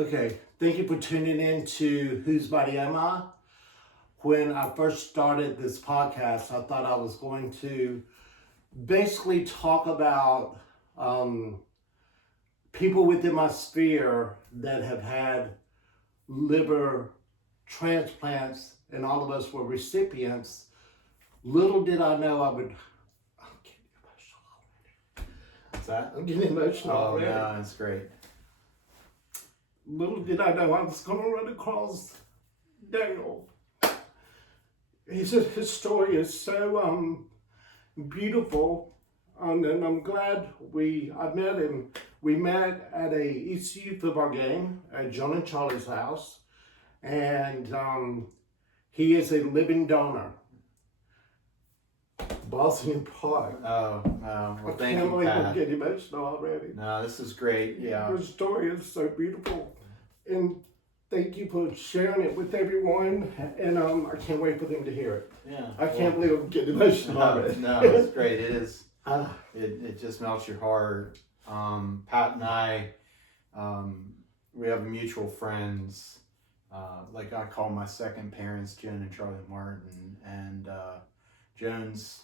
Okay, thank you for tuning in to Whose Body Am I? When I first started this podcast, I thought I was going to basically talk about people within my sphere that have had liver transplants, and all of us were recipients. Little did I know I would. I'm getting emotional already. What's that? I'm getting emotional Oh, already. yeah, that's great. Little did I know I was going to run across Daniel. His story is so beautiful, and I'm glad I met him. We met at a ECU football game at John and Charlie's house, and he is a living donor. Boston Park. Oh, well, thank I can't you, believe I'm Pat. getting emotional already. No, this is great. Yeah. Your story is so beautiful, and thank you for sharing it with everyone. And I can't wait for them to hear it. Yeah. I can't believe I'm getting emotional No, already. no, it's great. It is. Ah, It just melts your heart. Pat and I, we have mutual friends. Like I call my second parents, Joan and Charlie Martin, and Joan's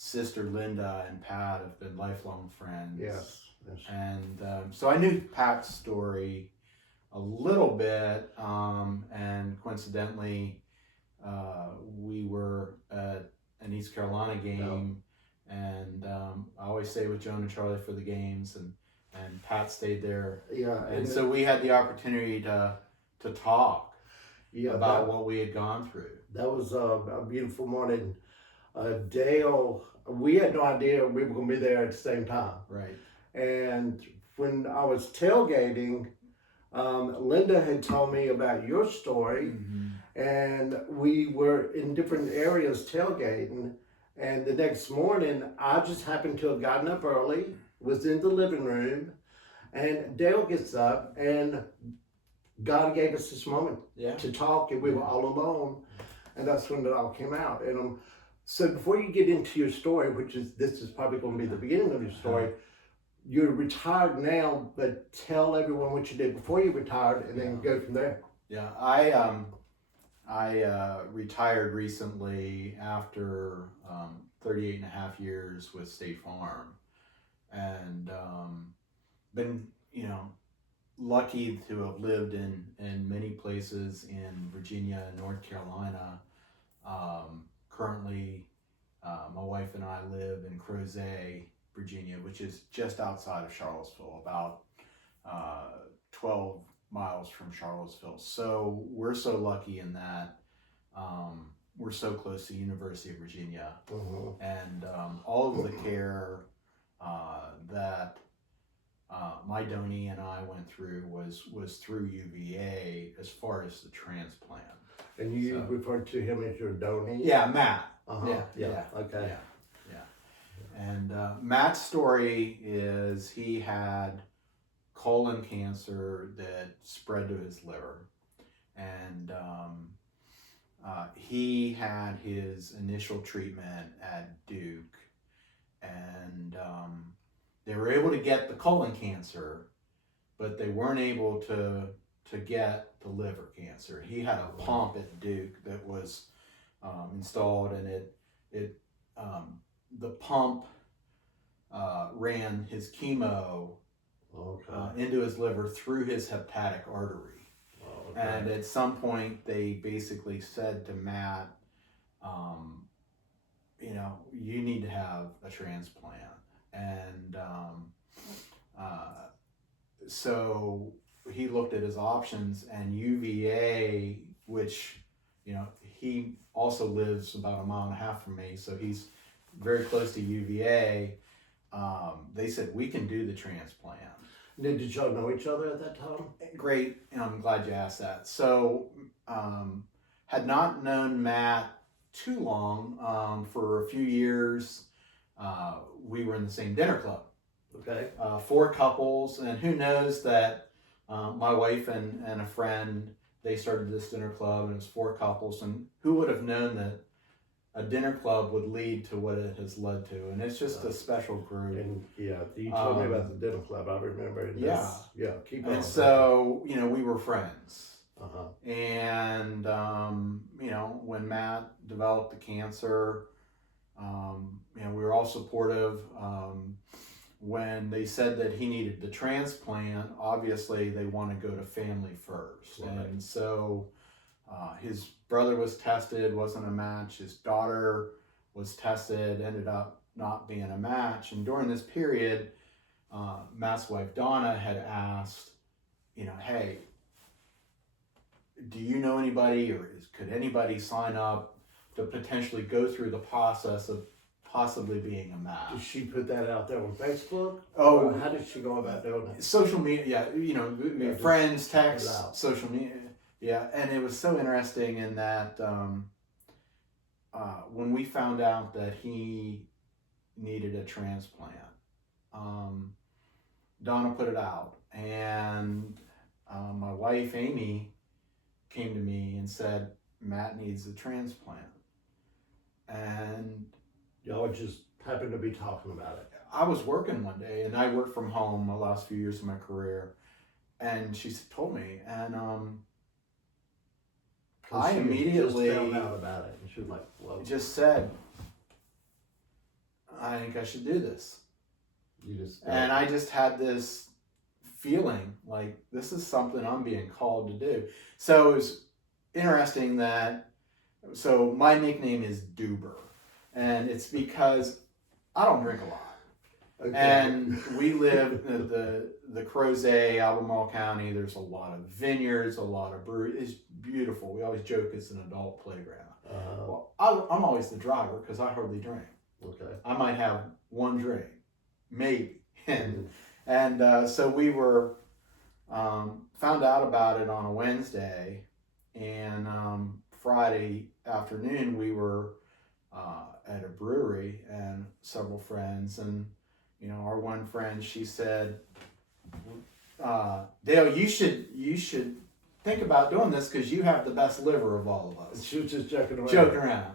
sister Linda and Pat have been lifelong friends. yes. And so I knew Pat's story a little bit, and coincidentally, we were at an East Carolina game, and I always stay with Joan and Charlie for the games, and Pat stayed there, Yeah. and so we had the opportunity to talk yeah, about what we had gone through. that was a beautiful morning. Dale, we had no idea we were going to be there at the same time. Right. And when I was tailgating, Linda had told me about your story, Mm-hmm. and we were in different areas tailgating. And the next morning, I just happened to have gotten up early, was in the living room, and Dale gets up, and God gave us this moment Yeah. to talk, and we were all alone, and that's when it all came out. And so before you get into your story, this is probably going to be the beginning of your story. You're retired now, but tell everyone what you did before you retired, and then go from there. Yeah, I retired recently after 38 and a half years with State Farm, and been, lucky to have lived in many places in Virginia and North Carolina. Currently, my wife and I live in Crozet, Virginia, which is just outside of Charlottesville, about 12 miles from Charlottesville. So we're so lucky in that we're so close to University of Virginia, and all of the care that my donee and I went through was through UVA as far as the transplant. And you referred to him as your donee? Yeah, Matt. Uh-huh. Yeah. Okay. Yeah. And Matt's story is he had colon cancer that spread to his liver, and he had his initial treatment at Duke, and they were able to get the colon cancer, but they weren't able to get the liver cancer. He had a pump at Duke that was installed, and the pump ran his chemo into his liver through his hepatic artery. And at some point, they basically said to Matt, you need to have a transplant. And so he looked at his options, and UVA, which, he also lives about 1.5 miles from me, so he's very close to UVA. They said, we can do the transplant. Did y'all know each other at that time? Great, and I'm glad you asked that. So, had not known Matt too long. For a few years, we were in the same dinner club. Okay. 4 couples, and who knows that my wife and a friend, they started this dinner club, and it was 4 couples, and who would have known that a dinner club would lead to what it has led to, and it's just a special group. And yeah, you told me about the dinner club. I remember. And Yeah. Yeah. Keep on. And so, you know, we were friends. Uh-huh. And, you know, when Matt developed the cancer, you know, we were all supportive. When they said that he needed the transplant, obviously they want to go to family first. Right. And so his brother was tested, wasn't a match. His daughter was tested, ended up not being a match. And during this period, Matt's wife Donna had asked, you know, hey, do you know anybody, or could anybody sign up to potentially go through the process of possibly being a Did match? she put that out there on Facebook? Oh. Or how did she go about doing it? Social media, yeah, you know, Yeah, friends, just put it text, out. social media, yeah. And it was so interesting in that when we found out that he needed a transplant, Donna put it out, and my wife Amy came to me and said, Matt needs a transplant. And Y'all just happened to be talking about it. I was working one day, and I worked from home the last few years of my career, and she told me, and I She immediately just found out about it, and she was like, "Well, just said, I think I should do this. you just." And I just had this feeling like this is something I'm being called to do. So it was interesting that, so my nickname is Duber, and it's because I don't drink a lot. Okay. And we live in the Crozet, Albemarle County. There's a lot of vineyards, a lot of breweries. It's beautiful. We always joke it's an adult playground. Well, I'm always the driver because I hardly drink. Okay. I might have one drink, maybe. And so we were found out about it on a Wednesday, and Friday afternoon we were at a brewery and several friends, and you know, our one friend, she said, Dale, you should think about doing this because you have the best liver of all of us. She was just joking around. Joking around.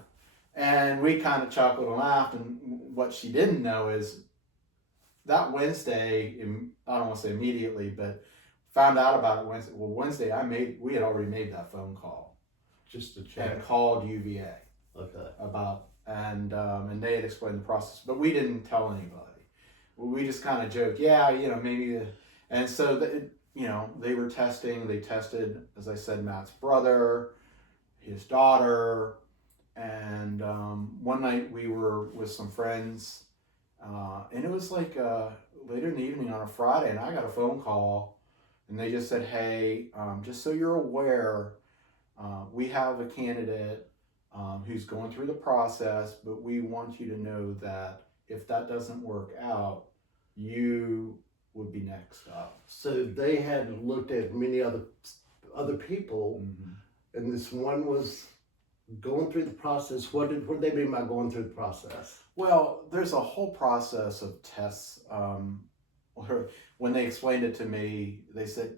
And we kind of chuckled and laughed, and what she didn't know is that Wednesday, I don't want to say immediately, but found out about it Wednesday. Well, Wednesday we had already made that phone call. Just to check. And called UVA. Okay. About, and they had explained the process, but we didn't tell anybody. We just kind of joked, yeah, you know, maybe, and so, you know, they were testing, they tested, as I said, Matt's brother, his daughter, and one night we were with some friends, and it was like later in the evening on a Friday, and I got a phone call, and they just said, hey, just so you're aware, we have a candidate who's going through the process, but we want you to know that if that doesn't work out, you would be next up. So they had looked at many other people, Mm-hmm. and this one was going through the process. What did they mean by going through the process? Well, there's a whole process of tests. When they explained it to me, they said,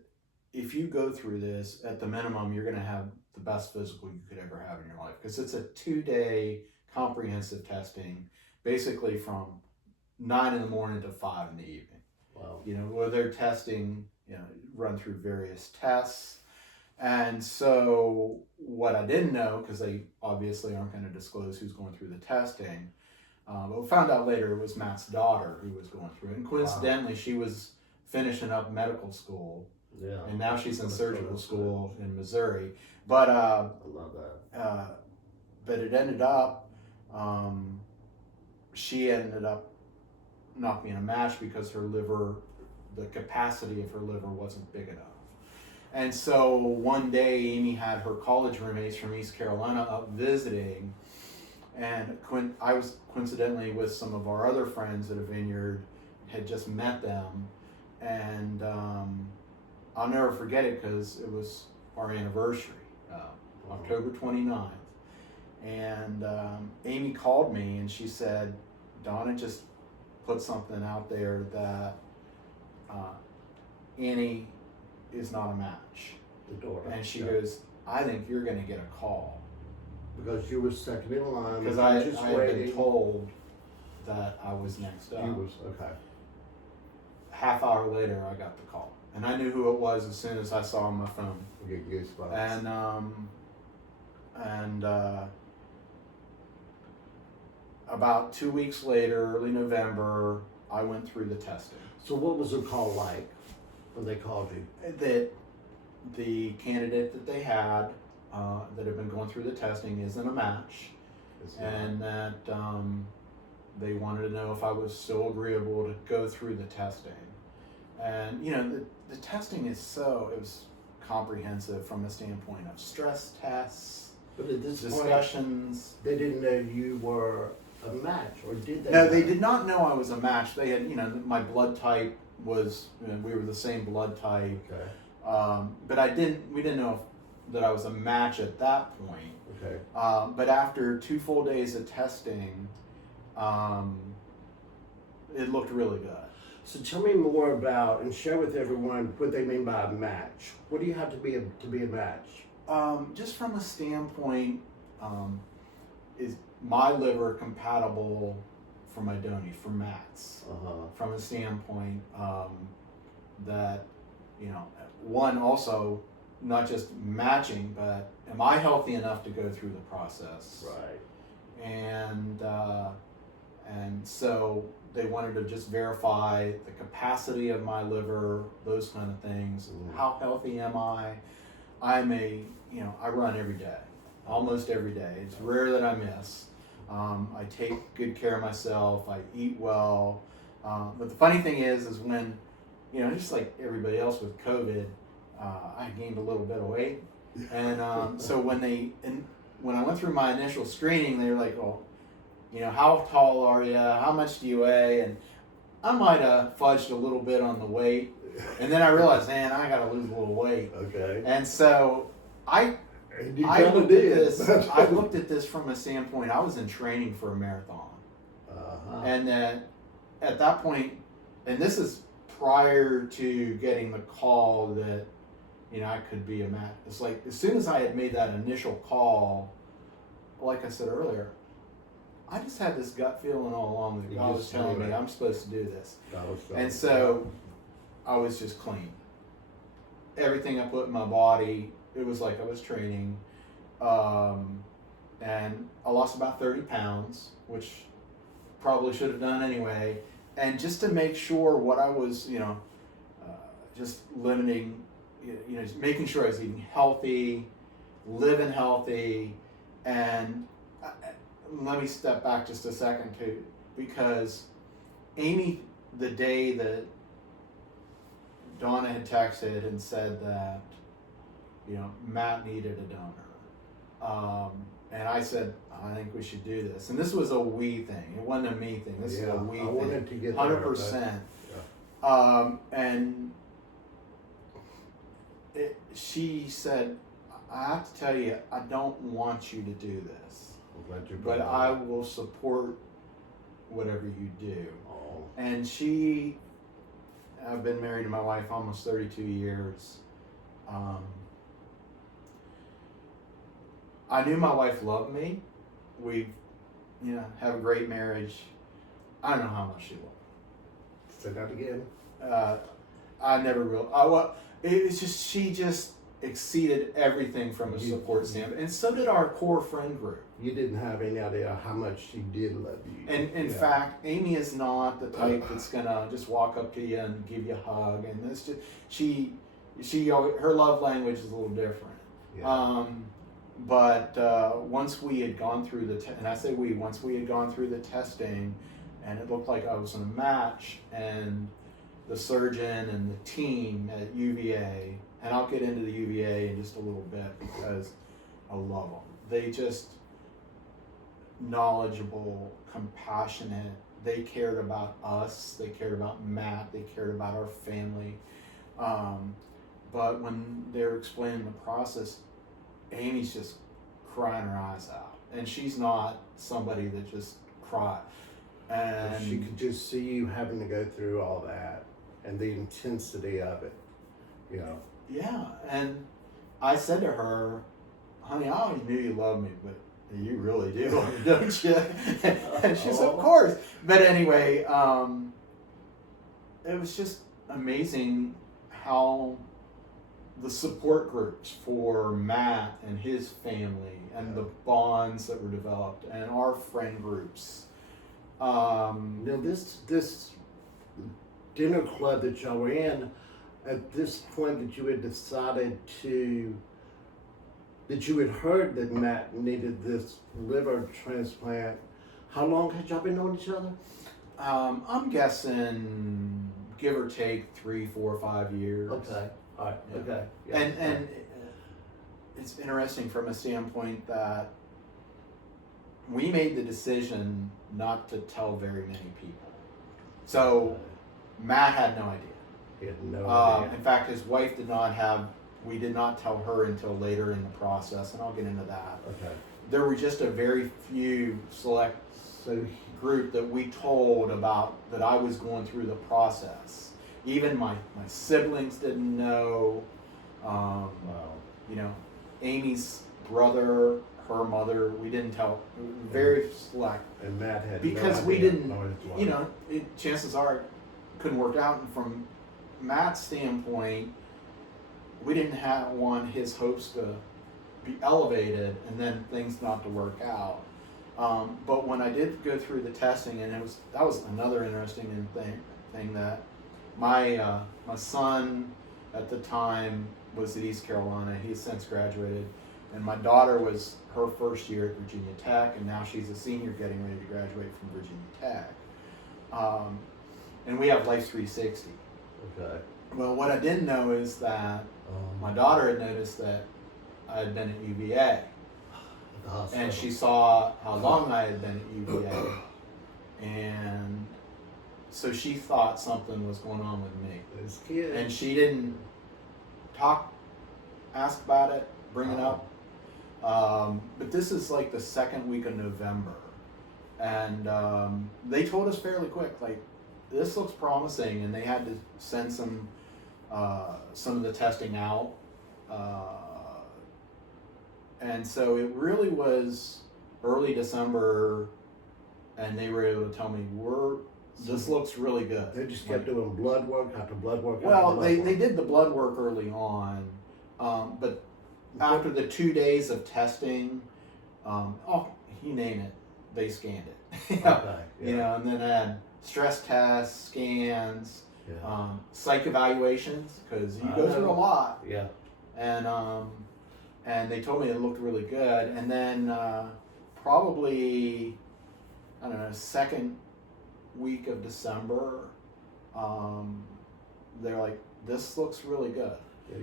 if you go through this, at the minimum, you're going to have the best physical you could ever have in your life. Because it's a 2-day comprehensive testing, basically from 9 in the morning to 5 in the evening. Wow. You know, where they're testing, you know, run through various tests. And so what I didn't know, because they obviously aren't going to disclose who's going through the testing, but we found out later it was Matt's daughter who was going through it. And coincidentally, she was finishing up medical school. Yeah. And now she's in surgical school in Missouri. But I love that. but it ended up, she ended up not being a match because her liver, the capacity of her liver wasn't big enough. And so one day Amy had her college roommates from East Carolina up visiting, and I was coincidentally with some of our other friends at a vineyard, had just met them, and I'll never forget it because it was our anniversary, October 29th. And Amy called me and she said, Donna just put something out there that Annie is not a match. The daughter. And she goes, I think you're going to get a call. Because you were second in line. because you I were had just been waiting. told that I was next up. You was okay. Half hour later, I got the call, and I knew who it was as soon as I saw on my phone. You get goosebumps. And about 2 weeks later, early November, I went through the testing. So what was the call like when they called you? That the candidate that they had that had been going through the testing isn't a match, and that they wanted to know if I was still agreeable to go through the testing. And you know, the testing is it was comprehensive from a standpoint of stress tests, But at this discussions. point, they didn't know you were a match, or did they? No, they did not know I was a match. They had, you know, my blood type was, we were the same blood type. Okay. But we didn't know that I was a match at that point. Okay. But after 2 full days of testing, it looked really good. So tell me more about and share with everyone what they mean by a match. What do you have to be a match? Just from a standpoint, is my liver compatible for my donor, for Matt's? From a standpoint that, you know, one, also not just matching, but am I healthy enough to go through the process? Right. And so they wanted to just verify the capacity of my liver, those kind of things. How healthy am I? I run every day, almost every day. It's rare that I miss. I take good care of myself. I eat well. But the funny thing is when, you know, just like everybody else with COVID, I gained a little bit of weight. And so when I went through my initial screening, they were like, well, you know, how tall are you? How much do you weigh? And I might have fudged a little bit on the weight. And then I realized, man, I got to lose a little weight. Okay. And so I looked at this from a standpoint, I was in training for a marathon. And that at that point, and this is prior to getting the call that, you know, I could be a match. It's like as soon as I had made that initial call, like I said earlier, I just had this gut feeling all along that God was telling me I'm supposed to do this. And so I was just clean. Everything I put in my body, it was like I was training. And I lost about 30 pounds, which probably should have done anyway. And just to make sure what I was, you know, just limiting, you know, just making sure I was eating healthy, living healthy. And let me step back just a second too, because Amy, the day that Donna had texted and said that, you know, Matt needed a donor. And I said, I think we should do this. And this was a we thing. It wasn't a me thing. This is a we I thing. wanted to get 100%. And she said, I have to tell you, I don't want you to do this, but I will support whatever you do. Oh. And I've been married to my wife almost 32 years. I knew my wife loved me. We, you know, have a great marriage. I don't know how much she loved me. Say that again. I never really. It's just she just exceeded everything from a support standpoint, and so did our core friend group. You didn't have any idea how much she did love you. And in fact, Amy is not the type that's gonna just walk up to you and give you a hug. And it's just her love language is a little different. Yeah. But once we had gone through once we had gone through the testing, and it looked like I was in a match, and the surgeon and the team at UVA, and I'll get into the UVA in just a little bit because I love them. They just knowledgeable, compassionate. They cared about us. They cared about Matt. They cared about our family. But when they were explaining the process, Amy's just crying her eyes out, and she's not somebody that just cries. And she could just see you having to go through all that and the intensity of it, you know. Yeah, and I said to her, honey, I always knew you loved me, but You really do, don't you? And she said, of course. But anyway, it was just amazing how the support groups for Matt and his family and the bonds that were developed and our friend groups. Now this dinner club that y'all were in, at this point that you had decided that you had heard that Matt needed this liver transplant, how long had y'all been knowing each other? I'm guessing, give or take, 3, 4, 5 years. Okay. All right. Yeah. Okay. Yeah. And it's interesting from a standpoint that we made the decision not to tell very many people. So Matt had no idea. He had no idea. In fact, his wife did not have. We did not tell her until later in the process, and I'll get into that. Okay. There were just a very few select group that we told about that I was going through the process. Even my siblings didn't know. Wow. You know, Amy's brother, her mother, we didn't tell. Very select. And Matt had Because no we idea, didn't, nor his wife. you know, chances are it couldn't work out. And from Matt's standpoint, we didn't want his hopes to be elevated and then things not to work out. But when I did go through the testing, and that was another interesting thing that my son at the time was at East Carolina. He has since graduated, and my daughter was her first year at Virginia Tech, and now she's a senior getting ready to graduate from Virginia Tech. And we have Life 360. Okay. Well, what I didn't know is that my daughter had noticed that I had been at UVA, At the hospital. and she saw how long I had been at UVA, and so she thought something was going on with me. This kid. And she didn't ask about it, bring it up. But this is like the second week of November, and they told us fairly quick, like, this looks promising, and they had to send some of the testing out, and so it really was early December, and they were able to tell me this looks really good. They just kept doing blood work after blood work. After Well, blood they work. did the blood work early on, but after the 2 days of testing, you name it, they scanned it. Okay. Yeah. You know, and then I had stress tests, scans, Yeah. psych evaluations, because you I go through a know. lot, Yeah. and they told me it looked really good. And then probably, I don't know, second week of December, they're like, this looks really good.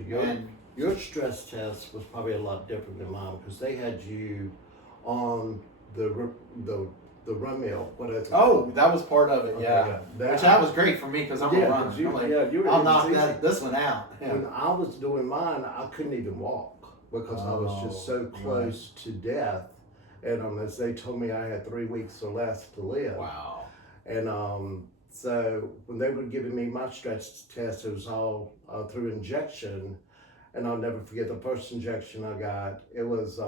Yeah, your stress test was probably a lot different than mine because they had you on the run mill. What is it? Oh, that was part of it, Okay, yeah. yeah. That was great for me because I'm a runner. you, I'm like, you were I'll in knock season. this one out. Yeah. When I was doing mine, I couldn't even walk because I was just so Oh, close to death. And as they told me I had 3 weeks or less to live. Wow. And so when they were giving me my stress test, it was all through injection. And I'll never forget the first injection I got. It was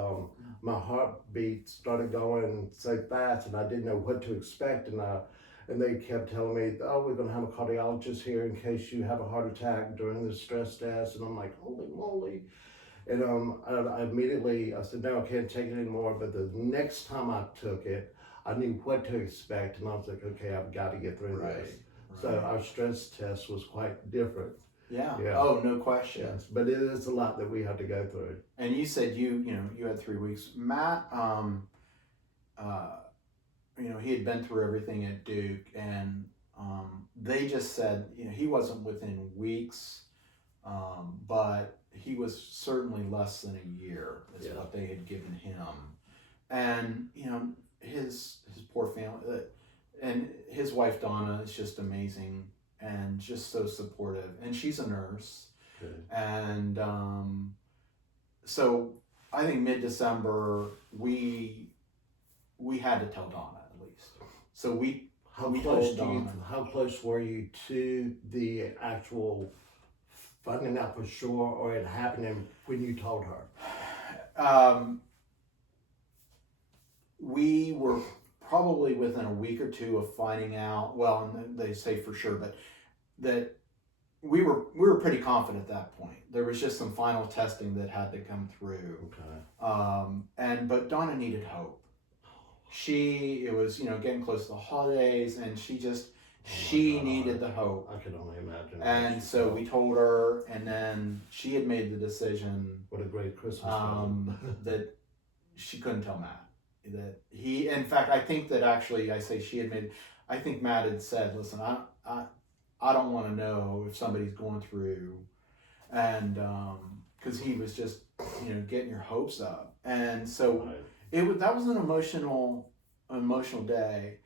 my heartbeat started going so fast, and I didn't know what to expect. And they kept telling me, "Oh, we're going to have a cardiologist here in case you have a heart attack during the stress test." And I'm like, "Holy moly!" And I immediately said, "No, I can't take it anymore." But the next time I took it, I knew what to expect, and I was like, "Okay, I've got to get through this." So our stress test was quite different. Yeah. Yeah. Oh, no question. Yes, but it is a lot that we have to go through. And you said you had 3 weeks. Matt, he had been through everything at Duke, and they just said, he wasn't within weeks, but he was certainly less than a year is what they had given him. And, his poor family, and his wife Donna is just amazing and just so supportive, and she's a nurse. Good. And so I think mid-December we had to tell Donna at least. So we told Donna. How close were you to the actual finding out for sure, or it happening when you told her? we were probably within a week or two of finding out. Well, and they say for sure, but that we were pretty confident at that point. There was just some final testing that had to come through. Okay. But Donna needed hope. It was getting close to the holidays, and she God. needed the hope. I can only imagine. And so we told her, and then she had made the decision What a great Christmas present. that she couldn't tell Matt. That he, in fact, I think that actually, I say she had made. I think Matt had said, "Listen, I don't want to know if somebody's going through," and because he was just getting your hopes up, and so Right. that was an emotional day,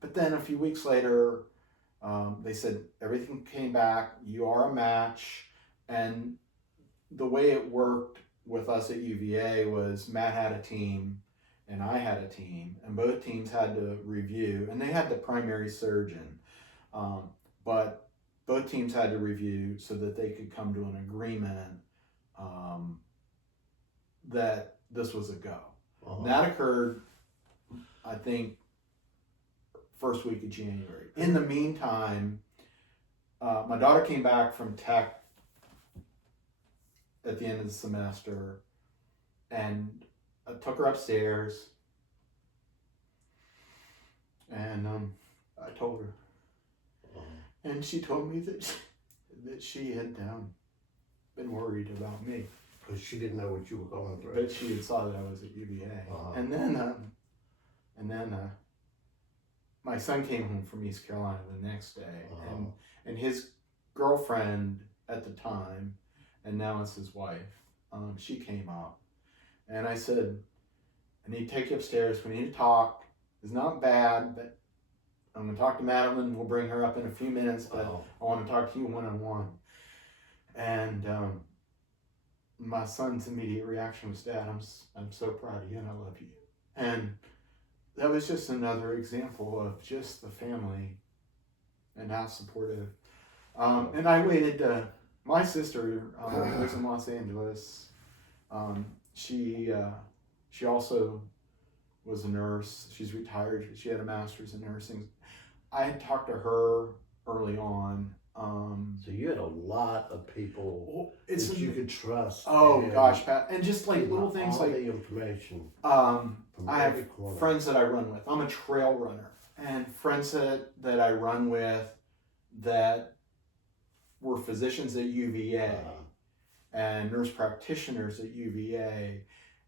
but then a few weeks later, they said everything came back. You are a match, and the way it worked with us at UVA was Matt had a team and I had a team, and both teams had to review, and they had the primary surgeon, but both teams had to review so that they could come to an agreement that this was a go. Uh-huh. That occurred, I think, first week of January. In the meantime, my daughter came back from tech at the end of the semester, and I took her upstairs, and I told her, and she told me that she had been worried about me. Because she didn't know what you were going through. But she had saw that I was at UVA, Uh-huh. and then my son came home from East Carolina the next day, Uh-huh. and his girlfriend at the time, and now it's his wife, she came up, and I said, I need to take you upstairs. We need to talk. It's not bad, but I'm going to talk to Madeline. We'll bring her up in a few minutes, but Oh. I want to talk to you one-on-one. And my son's immediate reaction was, Dad, I'm so proud of you and I love you. And that was just another example of just the family and how supportive. And I waited, my sister lives in Los Angeles. She also was a nurse. She's retired. She had a master's in nursing. I had talked to her early on. So you had a lot of people It's that you could trust. Oh and gosh, Pat, and just like getting little things all like the information I from have every corner. friends that I run with. I'm a trail runner, and friends that I run with that were physicians at UVA and nurse practitioners at UVA,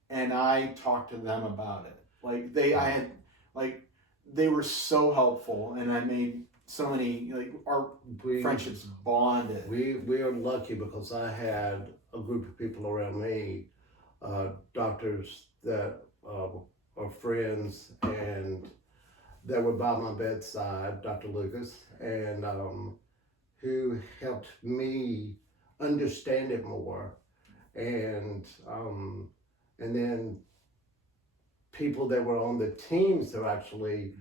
and I talked to them about it. Like they were so helpful, and I made so many, like, our friendships bonded. We are lucky because I had a group of people around me, doctors that are friends and that were by my bedside, Dr. Lucas, and who helped me understand it more, and then people that were on the teams that actually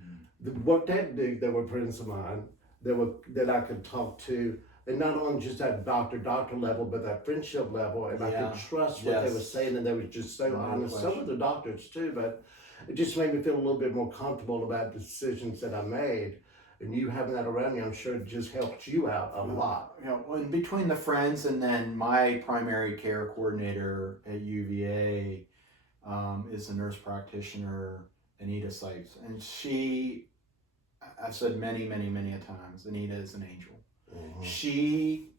what that did, they were friends of mine that I could talk to, and not on just that doctor level, but that friendship level, and I could trust what they were saying, and they were just so honest. Some of the doctors too, but it just made me feel a little bit more comfortable about the decisions that I made. And you having that around you, I'm sure it just helped you out a lot. Well, in between the friends and then my primary care coordinator at UVA is a nurse practitioner, Anita Sipes, and I've said many a times, Anita is an angel. Mm-hmm. She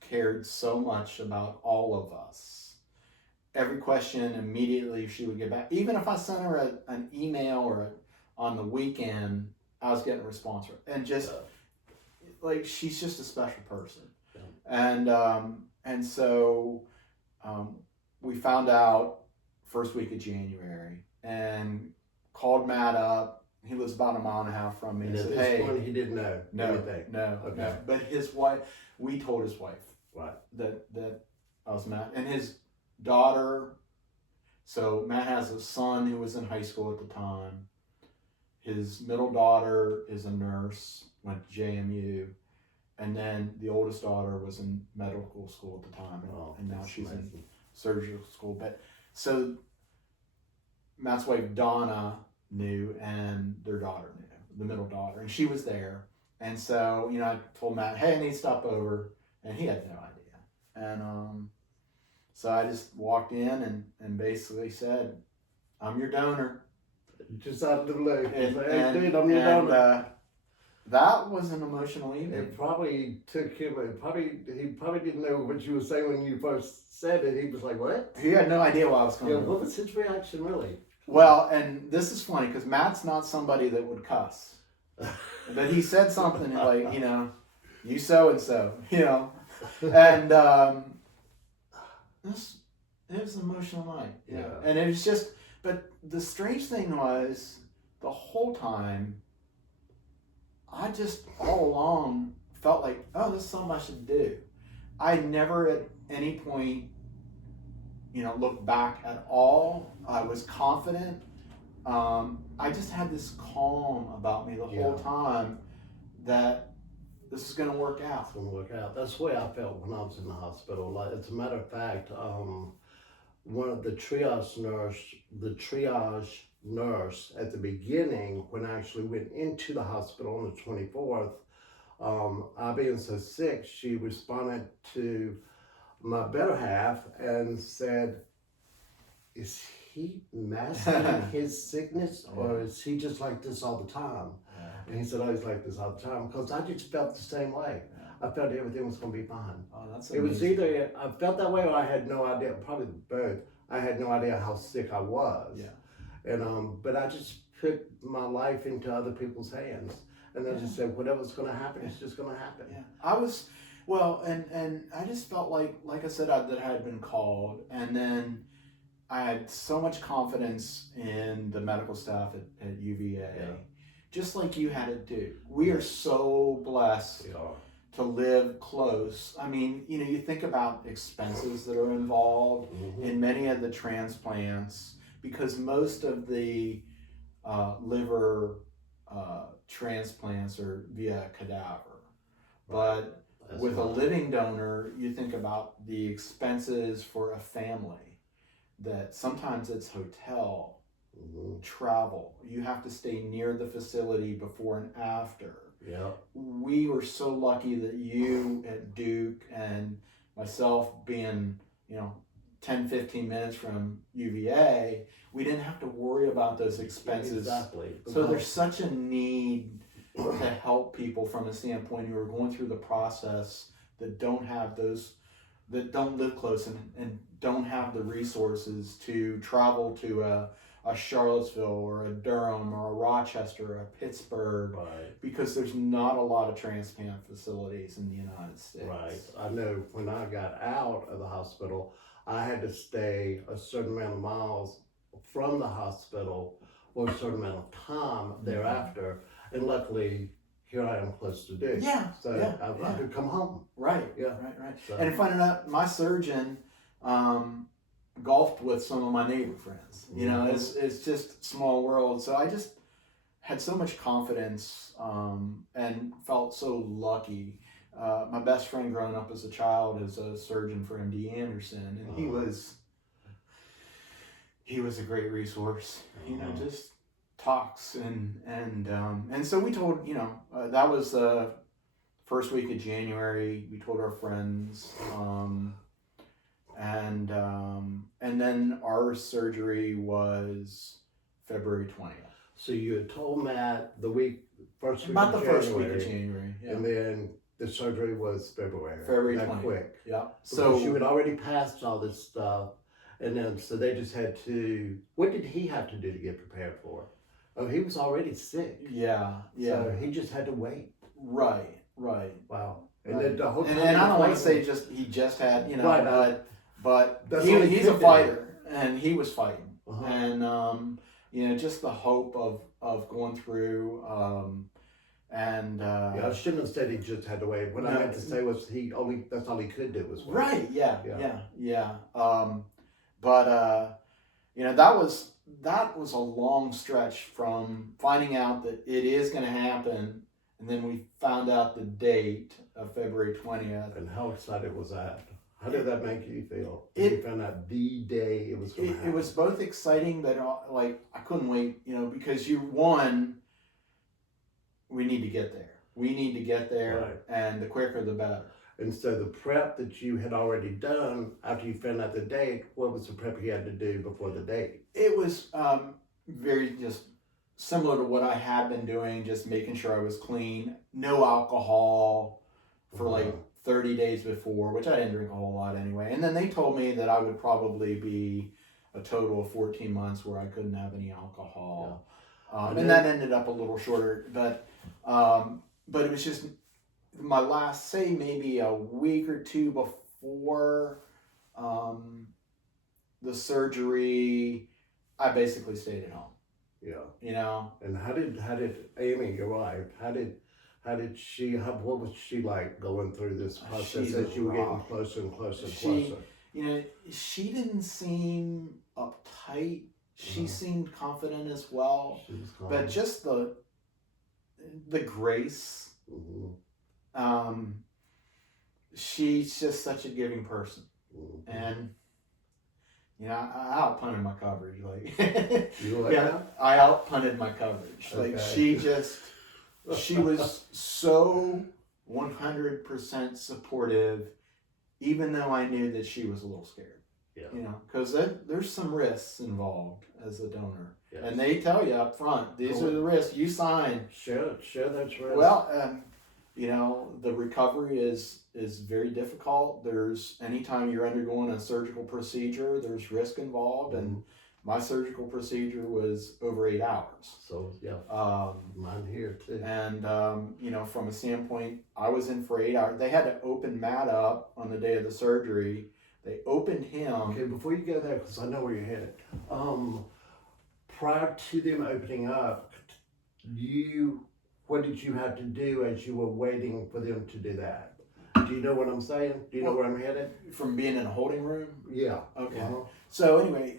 cared so much about all of us. Every question, immediately she would get back. Even if I sent her an email or on the weekend, I was getting a response. And just like, she's just a special person. Yeah. And so we found out first week of January and called Matt up. He lives about 1.5 miles from me. And at said, this point, he didn't know anything. No. But his wife, we told his wife that I was Matt. And his daughter, so Matt has a son who was in high school at the time. His middle daughter is a nurse, went to JMU. And then the oldest daughter was in medical school at the time. And now she's in surgical school. But so Matt's wife Donna knew, and their daughter knew, the middle daughter, and she was there. And so, I told Matt, hey, I need to stop over, and he had no idea. And so I just walked in and basically said, I'm your donor. Just out of the blue. And, Hey, dude, I'm your donor. That was an emotional evening. It probably took him. He probably didn't know what you were saying when you first said it. He was like, "What?" He had no idea what I was going to do. What was his reaction really? Well, and this is funny because Matt's not somebody that would cuss, but he said something like, you so and so, and it was an emotional night. Yeah. And it was just, but the strange thing was, the whole time, I just all along felt like, oh, this is something I should do. I never at any point, looked back at all. I was confident. I just had this calm about me the whole time that this is going to work out. It's going to work out. That's the way I felt when I was in the hospital. Like, as a matter of fact, one of the triage nurse at the beginning, when I actually went into the hospital on the 24th, I being so sick, she responded to my better half and said, is he masking his sickness, or is he just like this all the time? Yeah. And he said, oh, he's like this all the time, because I just felt the same way. Yeah. I felt everything was going to be fine. Oh, that's amazing. It was either I felt that way or I had no idea, probably both. I had no idea how sick I was. Yeah. And but I just put my life into other people's hands. And I just said, whatever's going to happen, it's just going to happen. Yeah. I was, and I just felt like I said, that I had been called. And then I had so much confidence in the medical staff at UVA, just like you had it do. We are so blessed to live close. I mean, you think about expenses that are involved in many of the transplants, because most of the liver transplants are via cadaver. But with a living donor, you think about the expenses for a family, that sometimes it's hotel, travel. You have to stay near the facility before and after. Yeah. We were so lucky that you at Duke and myself being, 10, 15 minutes from UVA, we didn't have to worry about those expenses. Exactly. So there's such a need to help people from a standpoint who are going through the process that don't have that don't live close and don't have the resources to travel to a Charlottesville or a Durham or a Rochester or a Pittsburgh, because there's not a lot of transplant facilities in the United States. Right. I know when I got out of the hospital, I had to stay a certain amount of miles from the hospital for a certain amount of time thereafter. And luckily, here I am close to Duke. Yeah. So I could come home. Right. Yeah. Right. So. And finding out my surgeon golfed with some of my neighbor friends. It's just small world. So I just had so much confidence and felt so lucky. My best friend growing up as a child is a surgeon for MD Anderson, and he was a great resource. Just talks and so we told, that was the first week of January. We told our friends, and then our surgery was February 20th. So you had told Matt first week About of the January, first week of January, and then the surgery was February 20th. Quick. Yeah. So you had already passed all this stuff, and then so they just had to. What did he have to do to get prepared for? Oh, he was already sick. Yeah. So he just had to wait. Right. Wow. And then the whole time. And I don't want to say he just had, but he's a fighter, and he was fighting, and just the hope of going through, and I shouldn't have said he just had to wait. What I meant to say was that's all he could do was wait. Right. Yeah. But that was a long stretch from finding out that it is going to happen, and then we found out the date of February 20th. And how excited was that? How did that make you feel? It- You found out the day it was going to happen. It was both exciting, but like I couldn't wait, because we need to get there. We need to get there, Right. and the quicker the better. And so the prep that you had already done after you found out the date, what was the prep you had to do before the date? It was very just similar to what I had been doing, just making sure I was clean, no alcohol for like 30 days before, which I didn't drink a whole lot anyway. And then they told me that I would probably be a total of 14 months where I couldn't have any alcohol. And that ended up a little shorter, but it was just my last, say maybe a week or two before the surgery, I basically stayed at home. Yeah. And how did Amy, your wife, what was she like going through this process She's as you were getting rock. closer and closer and She- closer? She didn't seem uptight. She seemed confident as well, She was calm. but just the grace. Mhm. She's just such a giving person, Mhm. and I outpunted my coverage. Like, You like yeah, that? I outpunted my coverage. Like Okay. she was so 100% supportive, even though I knew that she was a little scared. Yeah. Because there's some risks involved as a donor, Yes. and they tell you up front, these are the risks you sign. Share those risks. Well, the recovery is very difficult. There's anytime you're undergoing a surgical procedure, there's risk involved, and my surgical procedure was over 8 hours. So yeah, mine here too. And from a standpoint, I was in for 8 hours. They had to open Matt up on the day of the surgery. They opened him. Okay, before you go there, because I know where you're headed. Prior to them opening up, what did you have to do as you were waiting for them to do that? Do you know what I'm saying? Do you know where I'm headed? From being in a holding room. Yeah. Okay. Uh-huh. So anyway,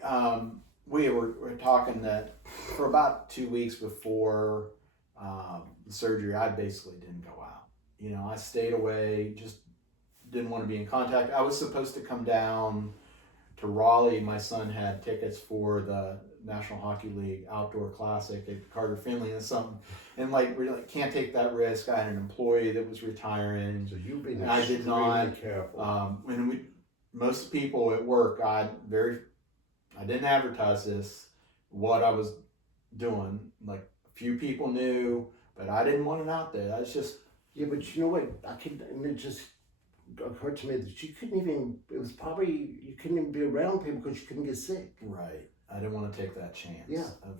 we were talking that for about 2 weeks before the surgery, I basically didn't go out. I stayed away, just didn't want to be in contact. I was supposed to come down to Raleigh. My son had tickets for the National Hockey League Outdoor Classic at Carter Finley and something. And we can't take that risk. I had an employee that was retiring. So you've been I did not. extremely careful. When most people at work, I didn't advertise this, what I was doing. Like a few people knew, but I didn't want it out there. That's just. Yeah, but you know what? And it just occurred to me that you couldn't even be around people because you couldn't get sick. Right. I didn't want to take that chance. Yeah. Of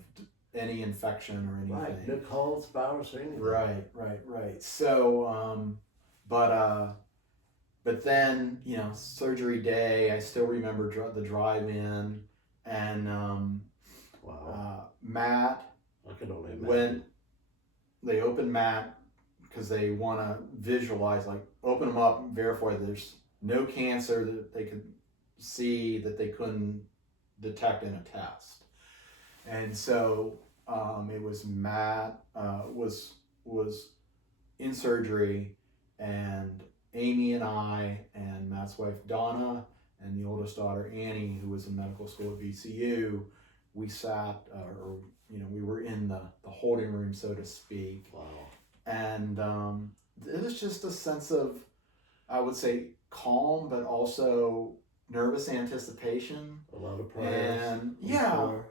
any infection or anything. Right. No calls, virus, or anything. Right. So, but then, surgery day, I still remember the drive-in, and Matt, I could only imagine. when they opened Matt, because they want to visualize, open him up and verify there's no cancer that they could see that they couldn't detect in a test. And so it was Matt was in surgery, and Amy and I and Matt's wife Donna and the oldest daughter Annie, who was in medical school at VCU, we sat we were in the holding room, so to speak. Wow. And it was just a sense of, I would say, calm, but also nervous anticipation. A lot of prayers. And sure.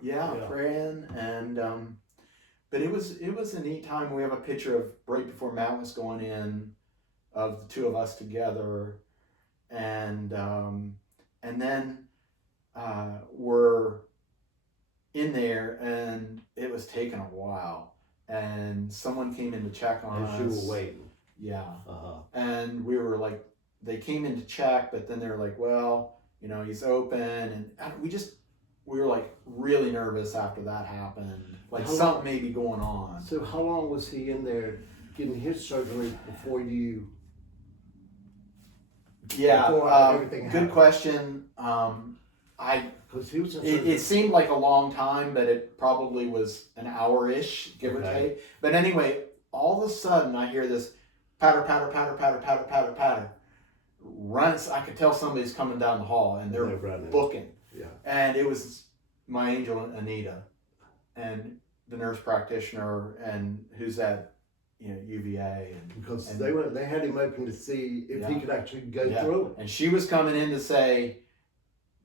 praying. And but it was a neat time. We have a picture of right before Matt was going in, of the two of us together, and then we're in there, and it was taking a while. And someone came in to check on us. As you were waiting. Yeah. Uh-huh. And we were like, they came in to check, but then they were like, well, he's open. And we were like really nervous after that happened. Like something may be going on. So how long was he in there getting his surgery before you? Yeah. Before everything Good happened? question. Because he was in It surgery. seemed like a long time, but it probably was an hour-ish, give or Okay. take. But anyway, all of a sudden I hear this patter, patter, patter, patter, patter, patter, patter. runs. I could tell somebody's coming down the hall, and they're running. booking. Yeah. And it was my angel Anita, and the nurse practitioner, and who's at UVA, Because and they had him open to see if he could actually go through it. And she was coming in to say,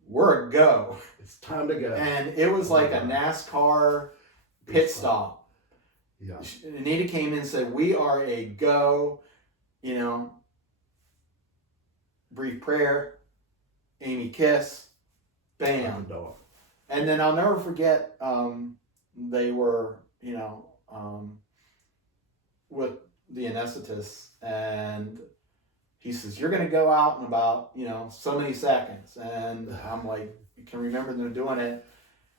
"We're a go." It's time to go. And it was like a NASCAR pit stop. Yeah. Anita came in and said, "We are a go." Brief prayer, Amy kiss, bam. And then I'll never forget, they were, with the anesthetist, and he says, "You're going to go out in about, so many seconds." And I'm like, you can remember them doing it.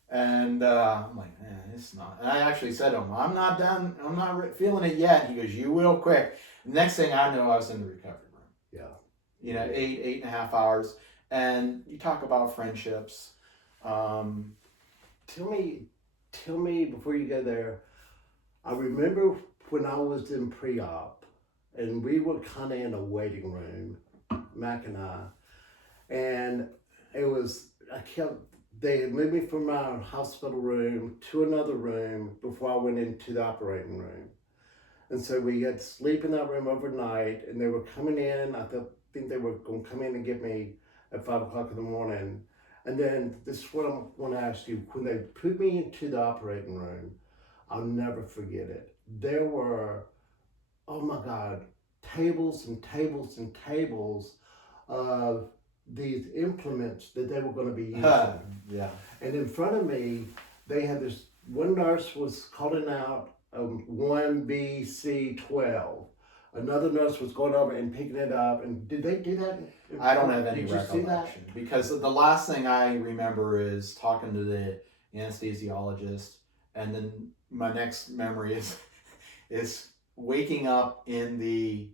And I'm like, it's not. And I actually said to him, "I'm not done. I'm not feeling it yet." He goes, "You will quick." Next thing I know, I was in the recovery room. Yeah. 8.5 hours. And you talk about friendships. Tell me before you go there. I remember when I was in pre-op, and we were kind of in a waiting room, Mac and I, and they had moved me from my hospital room to another room before I went into the operating room. And so we had to sleep in that room overnight, and they were coming in. I think they were going to come in and get me at 5 o'clock in the morning. And then this is what I want to ask you. When they put me into the operating room, I'll never forget it. There were, oh my God, tables and tables and tables of these implements that they were going to be using. Yeah. And in front of me, they had this, one nurse was calling out 1BC12. Another nurse was going over and picking it up. And did they do that? I don't have any Did you see that? recollection, because the last thing I remember is talking to the anesthesiologist, and then my next memory is waking up in the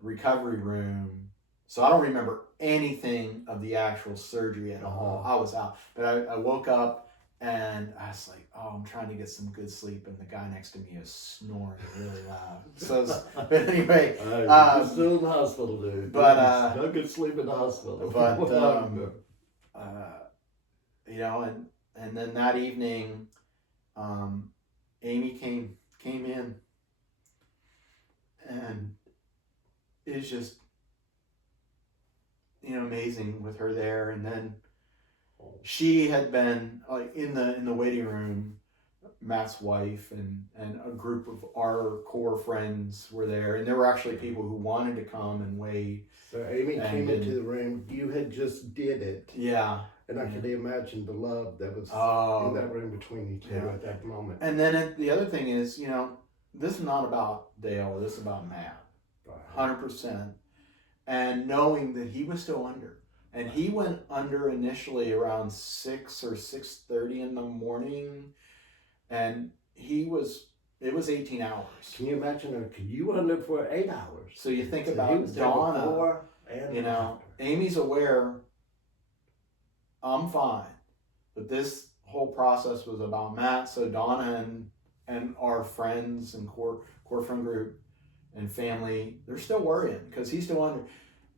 recovery room. So I don't remember anything of the actual surgery at all. I was out, but I woke up and I was like, "Oh, I'm trying to get some good sleep," and the guy next to me is snoring really loud. So, but anyway, you're still in the hospital, dude. But no good sleep in the hospital. But and then that evening, Amy came in, and it's just amazing with her there. And then she had been like in the waiting room. Matt's wife and a group of our core friends were there, and there were actually people who wanted to come and wait. So Amy came into the room. You had just did it. Yeah. And I could imagine the love that was in that room between you two at that moment. And then the other thing is, this is not about Dale. This is about Matt. 100%. And knowing that he was still under. And he went under initially around 6 or 6:30 in the morning. And it was 18 hours. Can you imagine, you were under for 8 hours? So you think about Donna, Amy's aware, I'm fine. But this whole process was about Matt. So Donna and our friends and core friend group and family, they're still worrying because he's still under.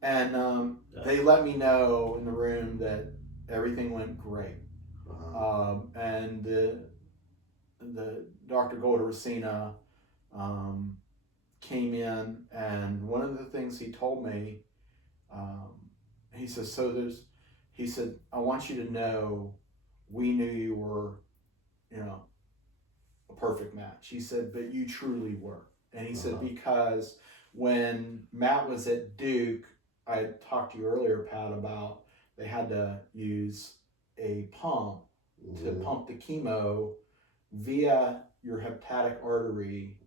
And they let me know in the room that everything went great. And the Dr. Golda Racina came in, and one of the things he told me, he says, he said, "I want you to know we knew you were, a perfect match." He said, "But you truly were." And he said, because when Matt was at Duke, I talked to you earlier, Pat, about they had to use a pump to pump the chemo via your hepatic artery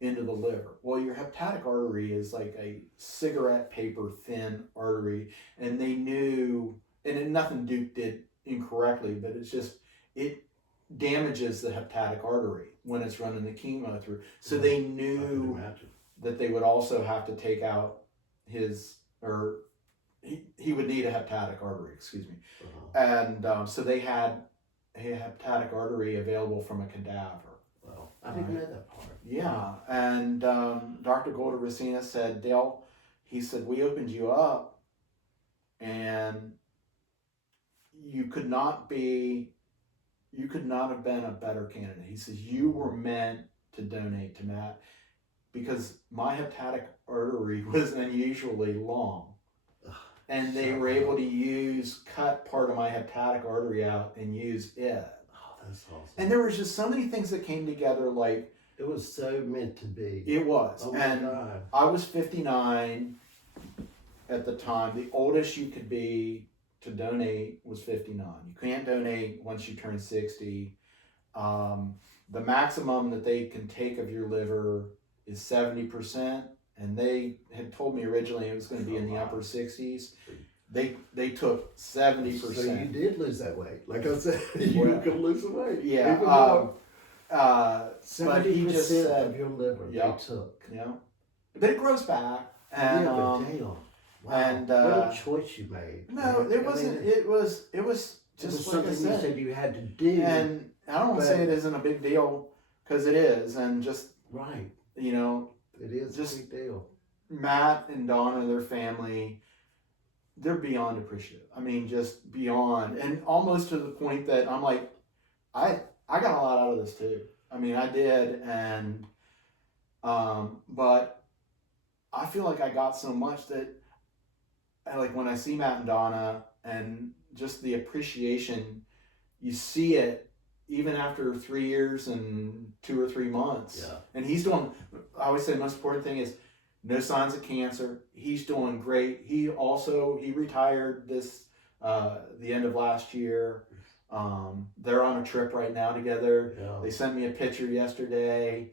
into the liver. Well, your hepatic artery is like a cigarette paper thin artery, and they knew, and nothing Duke did incorrectly, but it's just, it damages the hepatic artery when it's running the chemo through. So they knew that they would also have to take out he would need a hepatic artery, excuse me. And so they had a hepatic artery available from a cadaver. Well, I didn't know that part. Yeah, and Dr. Golda Racina said, "Dale," he said, "we opened you up and you could not have been a better candidate. He says, you were meant to donate to Matt because my hepatic artery was unusually long. And they were able to cut part of my hepatic artery out and use it. Oh, that's awesome. And there was just so many things that came together, like, it was so meant to be. it was. Oh my And God. I was 59 at the time. The oldest you could be to donate was 59. You can't donate once you turn 60. The maximum that they can take of your liver is 70%. And they had told me originally it was going to be in the upper 60s. They took 70%. So you did lose that weight. Like I said, you could lose the weight. Yeah. Even more. 70% of your liver yeah, they took. Yeah. But it grows back. And, yeah, but damn. Wow. And what a choice you made. No, it wasn't. It was just like I something said. you said you had to do. And I don't want to say it isn't a big deal because it is. And just, right. you know, it is just a big deal. Matt and Donna, their family, they're beyond appreciative. I mean, just beyond, and almost to the point that I'm like, I got a lot out of this too. I mean, I did, and but I feel like I got so much that, like when I see Matt and Donna, and just the appreciation, you see it even after 3 years and 2 or 3 months. Yeah. And he's doing, I always say the most important thing is no signs of cancer. He's doing great. He retired the end of last year. They're on a trip right now together. Yeah. They sent me a picture yesterday,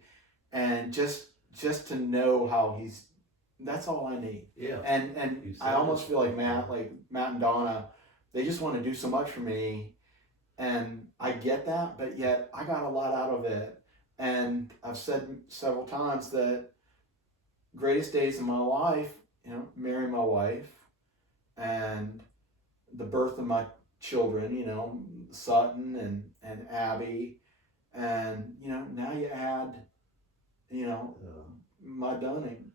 and just to know how that's all I need. Yeah. And I almost feel like Matt and Donna, they just want to do so much for me. And I get that, but yet I got a lot out of it. And I've said several times that greatest days of my life, marrying my wife and the birth of my children, Sutton and Abby. And, now you add, my donning,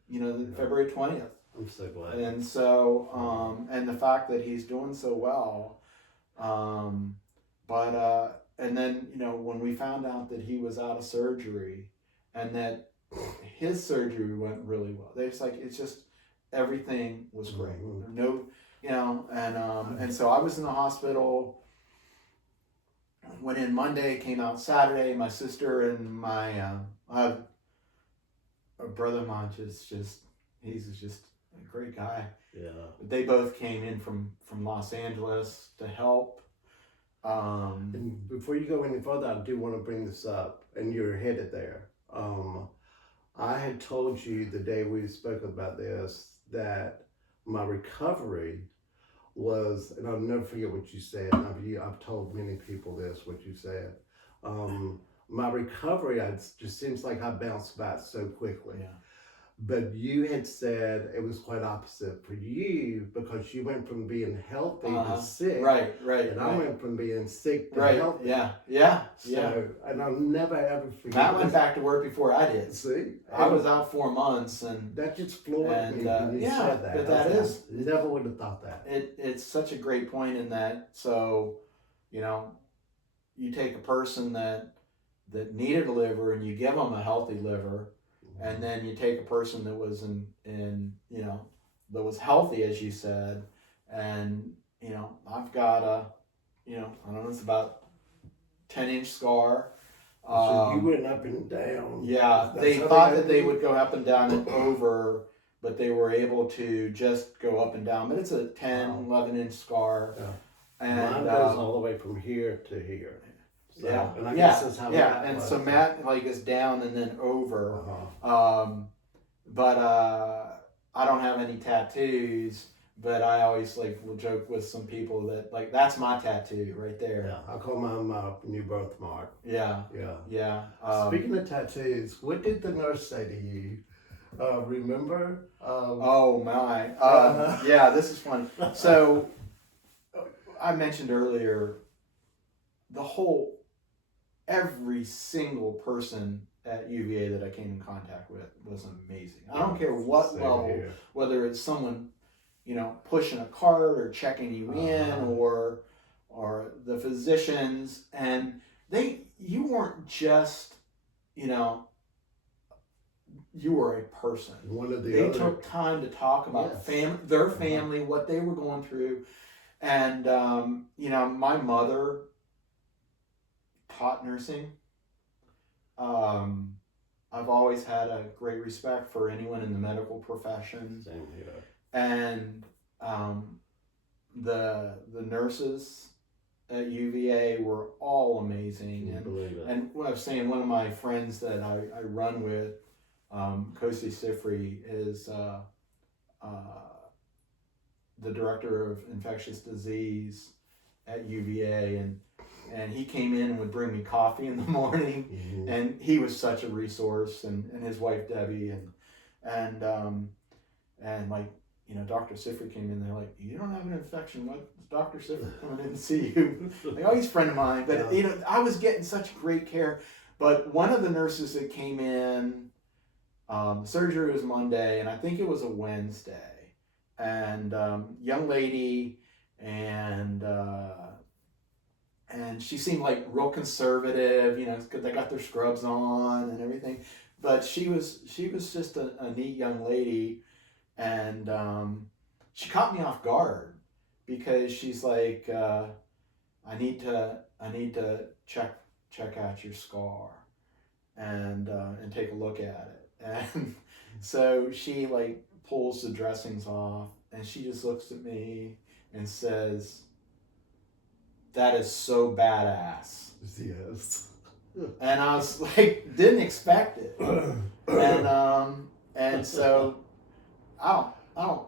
February 20th. I'm so glad. And so, and the fact that he's doing so well, and then, when we found out that he was out of surgery and that his surgery went really well, it's just, everything was great. Mm-hmm. No, and so I was in the hospital, went in Monday, came out Saturday. My sister and my, a brother of mine, he's just a great guy. Yeah. They both came in from Los Angeles to help. And before you go any further, I do want to bring this up, and you're headed there. I had told you the day we spoke about this that my recovery was, and I'll never forget what you said. I've told many people this, what you said. My recovery, it just seems like I bounced back so quickly. Yeah. But you had said it was quite opposite for you because you went from being healthy to sick. Right. And I went from being sick to healthy. Yeah. So, and I'll never ever forget. Matt went back to work before I did. See? I was out 4 months, and that just floored me when you said that. But never would have thought that. It's such a great point in that. So, you take a person that needed a liver and you give them a healthy liver. And then you take a person that was that was healthy, as you said, and I've got I don't know, it's about 10-inch scar. So you went up and down. Yeah, they thought that they would go up and down and over, but they were able to just go up and down. But it's a 11-inch scar. Yeah. And mine goes all the way from here to here. So, yeah, and I guess that's how and so Matt is down and then over. But I don't have any tattoos. But I always will joke with some people that that's my tattoo right there. Yeah, I call mine my new birthmark. Yeah. Speaking of tattoos, what did the nurse say to you? Remember? Oh my. Yeah, this is funny. So I mentioned earlier every single person at UVA that I came in contact with was amazing. I don't care what level, whether it's someone, pushing a cart or checking you in, or the physicians, and you weren't just, you were a person. One of the They other. took time to talk about Yes. their family, what they were going through, and my mother taught nursing. I've always had a great respect for anyone in the medical profession, Same here. and the nurses at UVA were all amazing. Can you believe it? And what I was saying, one of my friends that I run with, Kosi Sifri, is the director of infectious disease at UVA, and he came in and would bring me coffee in the morning, Mhm. and he was such a resource, and his wife Debbie, and like, Dr. Sifri came in, they're like, you don't have an infection, what is Dr. Sifri coming in to see you? Like, oh, he's a friend of mine, but I was getting such great care. But one of the nurses that came in, surgery was Monday, and I think it was a Wednesday, and young lady, and she seemed like real conservative, because they got their scrubs on and everything, but she was just a neat young lady, and she caught me off guard because she's like, I need to check out your scar and take a look at it. And so she like pulls the dressings off, and she just looks at me and says, that is so badass. Yes. And I was like, didn't expect it. And so I don't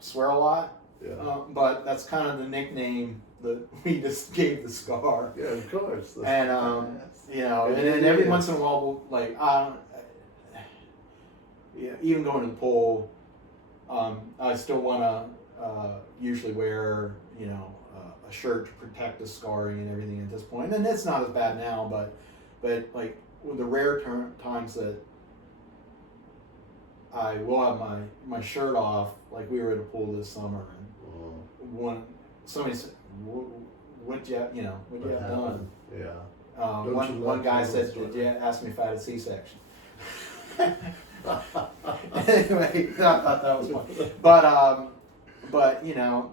swear a lot, Yeah. but that's kind of the nickname that we just gave the scar. Yeah, of course. And and then every once in a while we'll like, even going to the pool, I still want to usually wear a shirt to protect the scarring and everything at this point, and it's not as bad now, but like with the rare times that I will have my shirt off, like we were at a pool this summer, and somebody said, what you have done? Yeah. One guy said, did you ask me if I had a C-section? Anyway, I thought that was fun. But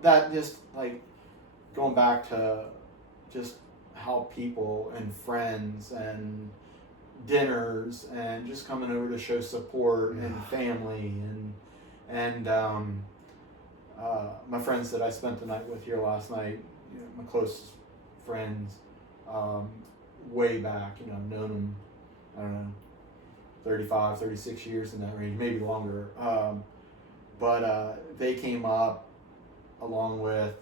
that just like going back to just how people and friends and dinners and just coming over to show support and family and my friends that I spent the night with here last night, my close friends, way back, I've known them, I don't know, 35, 36 years in that range, maybe longer. But they came up along with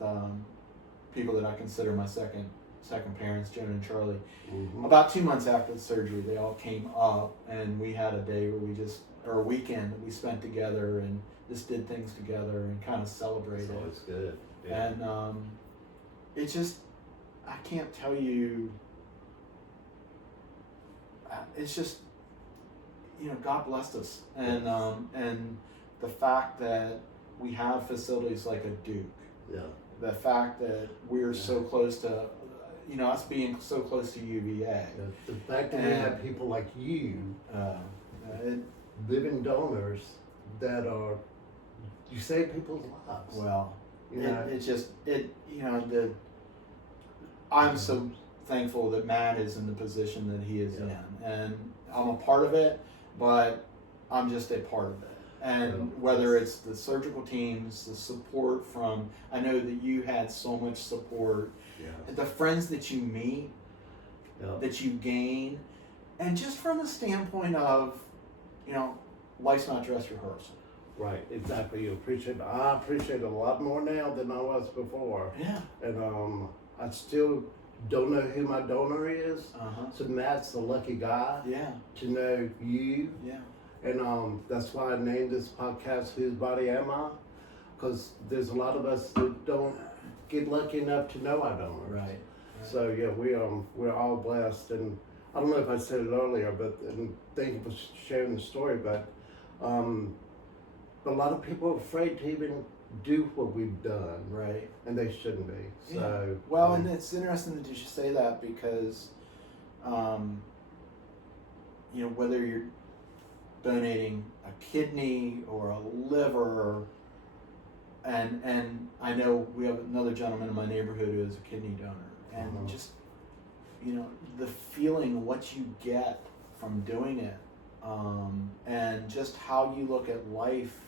people that I consider my second parents, Joan and Charlie. Mm-hmm. About 2 months after the surgery, they all came up, and we had a day where or a weekend that we spent together and just did things together and kind of celebrated. That's always good. Yeah. And it's just, I can't tell you, it's just, God blessed us. And the fact that we have facilities like a Duke, Yeah. the fact that we're so close to, us being so close to UVA. The fact that we have people like you, living donors, that are, you save people's lives. Well, I'm so thankful that Matt is in the position that he is in, and I'm a part of it, but I'm just a part of it. And whether it's the surgical teams, the support from, I know that you had so much support, the friends that you meet, that you gain, and just from the standpoint of, life's not dress rehearsal. Right, exactly. I appreciate it a lot more now than I was before. Yeah. And I still don't know who my donor is. So Matt's the lucky guy. Yeah. To know you. Yeah. And that's why I named this podcast "Whose Body Am I?" Because there's a lot of us that don't get lucky enough to know our donors. Right. So yeah, we're all blessed, and I don't know if I said it earlier, but and thank you for sharing the story. But a lot of people are afraid to even do what we've done, Right. and they shouldn't be. Yeah. So Well, and it's interesting that you should say that because, whether you're donating a kidney or a liver, and I know we have another gentleman in my neighborhood who is a kidney donor, and Mhm. just the feeling, what you get from doing it, and just how you look at life,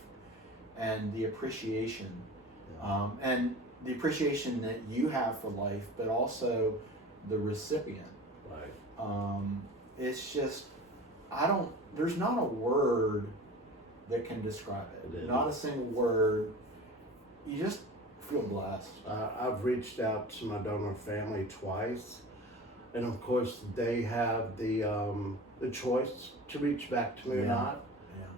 and the appreciation, and the appreciation that you have for life, but also the recipient. Right. It's just, there's not a word that can describe it. It is. Not a single word. You just feel blessed. I've reached out to my donor family twice, and of course they have the choice to reach back to me or Yeah. not.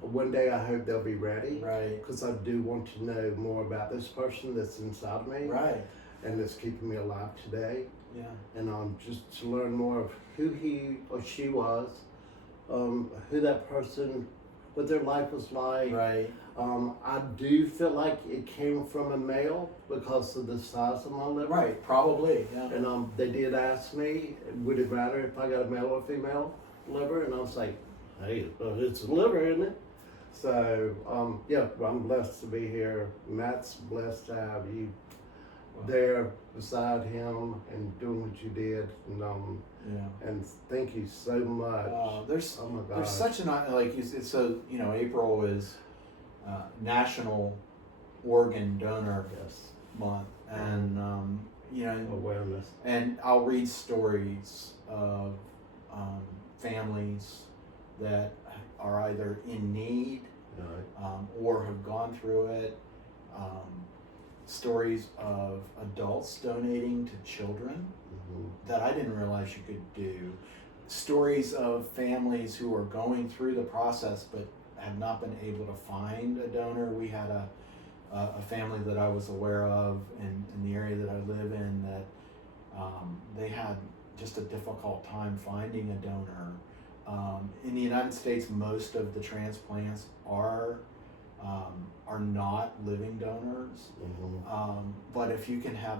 One day I hope they'll be ready, Right. because I do want to know more about this person that's inside of me, Right. and that's keeping me alive today. Yeah. And just to learn more of who he or she was, who that person, what their life was like. Right. I do feel like it came from a male because of the size of my liver. Right. Probably. Yeah. And they did ask me, would it matter if I got a male or female liver? And I was like, hey, it's a liver, isn't it? So, I'm blessed to be here. Matt's blessed to have you there beside him and doing what you did. And thank you so much. There's Oh my God. there's such an it's so April is National Organ Donor Yes. Month, and Awareness. and I'll read stories of families that are either in need Right. or have gone through it. Stories of adults donating to children that I didn't realize you could do. Stories of families who are going through the process but have not been able to find a donor. We had a family that I was aware of in the area that I live in that they had just a difficult time finding a donor. In the United States, most of the transplants are not living donors, but if you can have